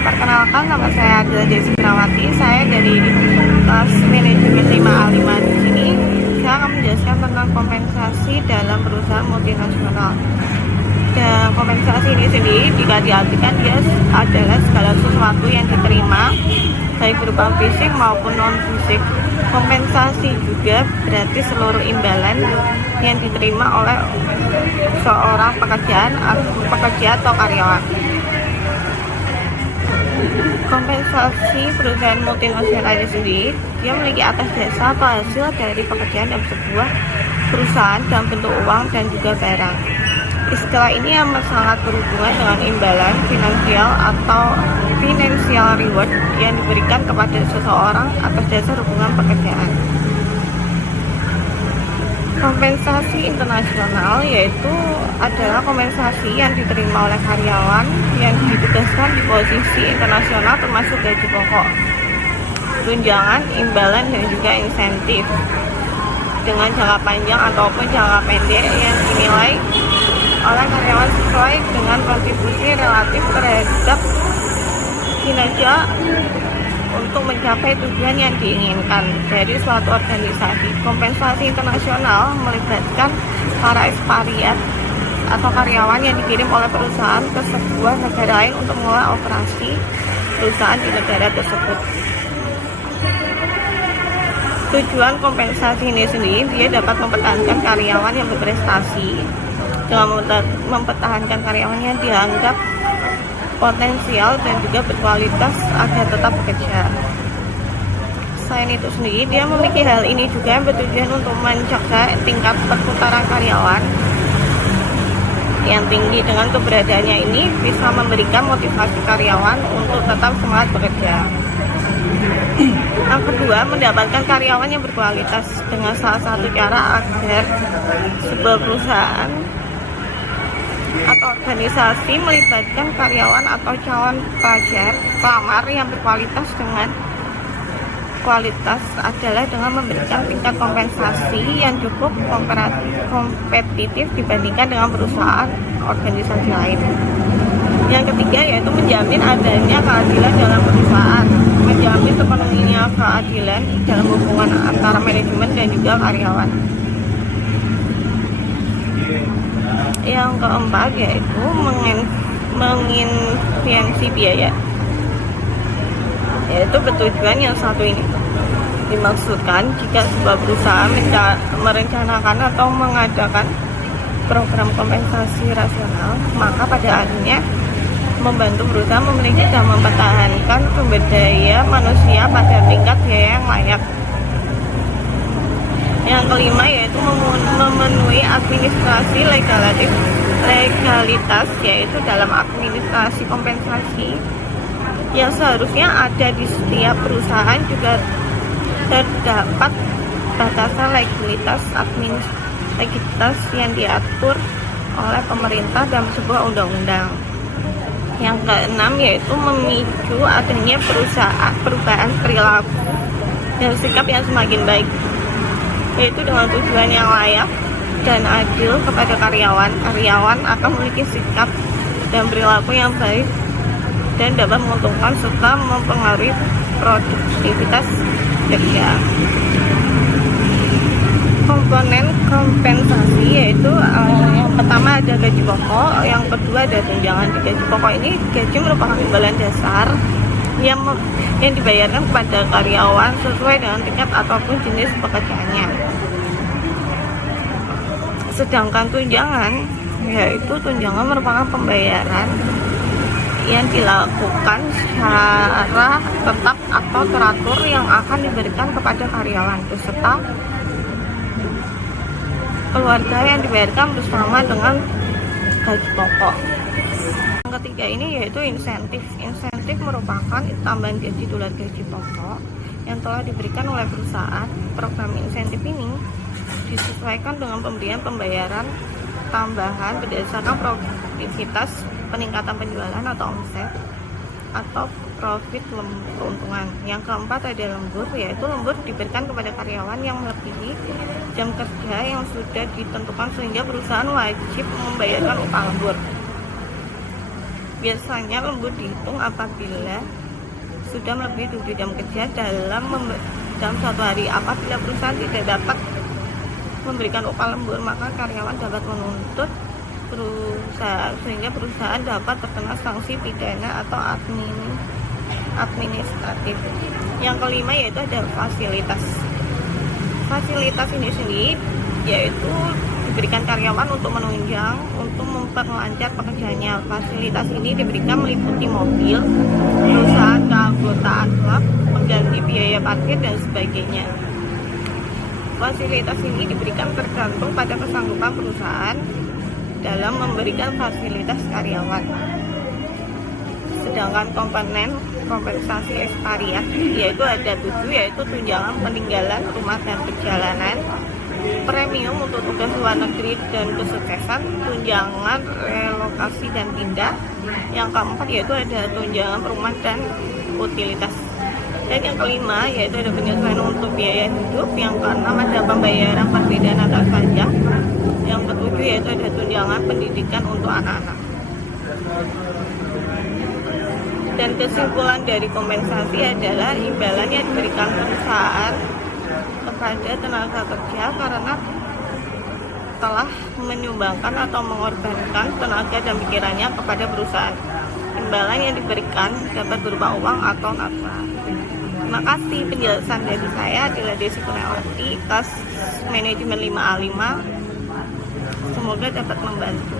perkenalkan, nama saya adalah Desi Krawati. Saya dari kelas manajemen 5A5 di sini. Saya akan menjelaskan tentang kompensasi dalam perusahaan multinasional. Dan kompensasi ini sendiri jika diartikan dia adalah segala sesuatu yang diterima baik berupa fisik maupun non fisik. Kompensasi juga berarti seluruh imbalan yang diterima oleh seorang pekerja atau karyawan. Kompensasi perusahaan multinasional ini sendiri dia memiliki atas dasar atau hasil dari pekerjaan dalam sebuah perusahaan dalam bentuk uang dan juga barang. Istilah ini amat sangat berhubungan dengan imbalan finansial atau financial reward yang diberikan kepada seseorang atas dasar hubungan pekerjaan. Kompensasi internasional yaitu adalah kompensasi yang diterima oleh karyawan yang ditugaskan di posisi internasional termasuk gaji pokok, tunjangan, imbalan, dan juga insentif dengan jangka panjang ataupun jangka pendek yang dinilai oleh karyawan sesuai dengan kontribusi relatif terhadap kinerja untuk mencapai tujuan yang diinginkan dari suatu organisasi. Kompensasi internasional melibatkan para ekspatriat atau karyawan yang dikirim oleh perusahaan ke sebuah negara lain untuk mengelola operasi perusahaan di negara tersebut. Tujuan kompensasi ini sendiri dia dapat mempertahankan karyawan yang berprestasi dengan mempertahankan karyawan yang dianggap potensial dan juga berkualitas agar tetap bekerja. Selain itu sendiri, dia memiliki hal ini juga yang bertujuan untuk menjaga tingkat perputaran karyawan yang tinggi. Dengan keberadaannya ini bisa memberikan motivasi karyawan untuk tetap semangat bekerja. Yang kedua, mendapatkan karyawan yang berkualitas dengan salah satu cara agar sebuah perusahaan atau organisasi melibatkan karyawan atau calon pelamar yang berkualitas dengan kualitas adalah dengan memberikan tingkat kompensasi yang cukup kompetitif dibandingkan dengan perusahaan organisasi lain. Yang ketiga yaitu menjamin adanya keadilan dalam perusahaan, menjamin sepenuhnya keadilan dalam hubungan antara manajemen dan juga karyawan. Yang keempat yaitu menginvestasi biaya, yaitu bertujuan yang satu ini dimaksudkan jika sebuah perusahaan merencanakan atau mengadakan program kompensasi rasional, maka pada akhirnya membantu perusahaan memiliki dan mempertahankan sumber daya manusia pada tingkat biaya yang layak. Yang kelima yaitu memenuhi administrasi legalitas, yaitu dalam administrasi kompensasi yang seharusnya ada di setiap perusahaan juga terdapat batasan legalitas yang diatur oleh pemerintah dalam sebuah undang-undang. Yang keenam yaitu memicu adanya perubahan perilaku dan sikap yang semakin baik, yaitu dengan tujuan yang layak dan adil kepada karyawan. Karyawan akan memiliki sikap dan perilaku yang baik dan dapat menguntungkan serta mempengaruhi produktivitas kerja. Komponen kompensasi yaitu yang pertama ada gaji pokok, yang kedua ada tunjangan. Di gaji pokok ini gaji merupakan imbalan dasar yang dibayarkan kepada karyawan sesuai dengan tingkat ataupun jenis pekerjaannya. Sedangkan tunjangan yaitu tunjangan merupakan pembayaran yang dilakukan secara tetap atau teratur yang akan diberikan kepada karyawan beserta keluarga yang dibayarkan bersama dengan gaji pokok. Yang ketiga ini yaitu insentif. Insentif merupakan tambahan gaji di luar gaji pokok yang telah diberikan oleh perusahaan. Program insentif ini disesuaikan dengan pemberian pembayaran tambahan berdasarkan produktivitas, peningkatan penjualan atau omset, atau profit keuntungan. Yang keempat ada lembur, yaitu lembur diberikan kepada karyawan yang melebihi jam kerja yang sudah ditentukan sehingga perusahaan wajib membayarkan upah lembur. Biasanya lembur dihitung apabila sudah melebihi 7 jam kerja dalam satu hari. Apabila perusahaan tidak dapat memberikan upah lembur, maka karyawan dapat menuntut perusahaan sehingga perusahaan dapat terkena sanksi pidana atau administratif. Yang kelima yaitu ada fasilitas. Fasilitas ini sendiri yaitu diberikan karyawan untuk menunjang untuk memperlancar pekerjaannya. Fasilitas ini diberikan meliputi mobil, perusahaan keanggotaan klub, pengganti biaya parkir dan sebagainya. Fasilitas ini diberikan tergantung pada kesanggupan perusahaan dalam memberikan fasilitas karyawan. Sedangkan komponen kompensasi ekspariat yaitu ada 7, yaitu tunjangan peninggalan rumah dan perjalanan, premium untuk tugas luar negeri dan kesuksesan, tunjangan relokasi dan pindah. Yang keempat yaitu ada tunjangan rumah dan utilitas. Dan yang kelima yaitu ada penyesuaian untuk biaya hidup. Yang keenam ada pembayaran perbedaan atas pajak. Yang ketujuh yaitu ada tunjangan pendidikan untuk anak-anak. Dan kesimpulan dari kompensasi adalah imbalan yang diberikan perusahaan kepada tenaga kerja karena telah menyumbangkan atau mengorbankan tenaga dan pikirannya kepada perusahaan. Imbalan yang diberikan dapat berupa uang atau harta. Terima kasih. Penjelasan dari saya adalah Desi Kurniawati, kelas manajemen 5A5. Semoga dapat membantu.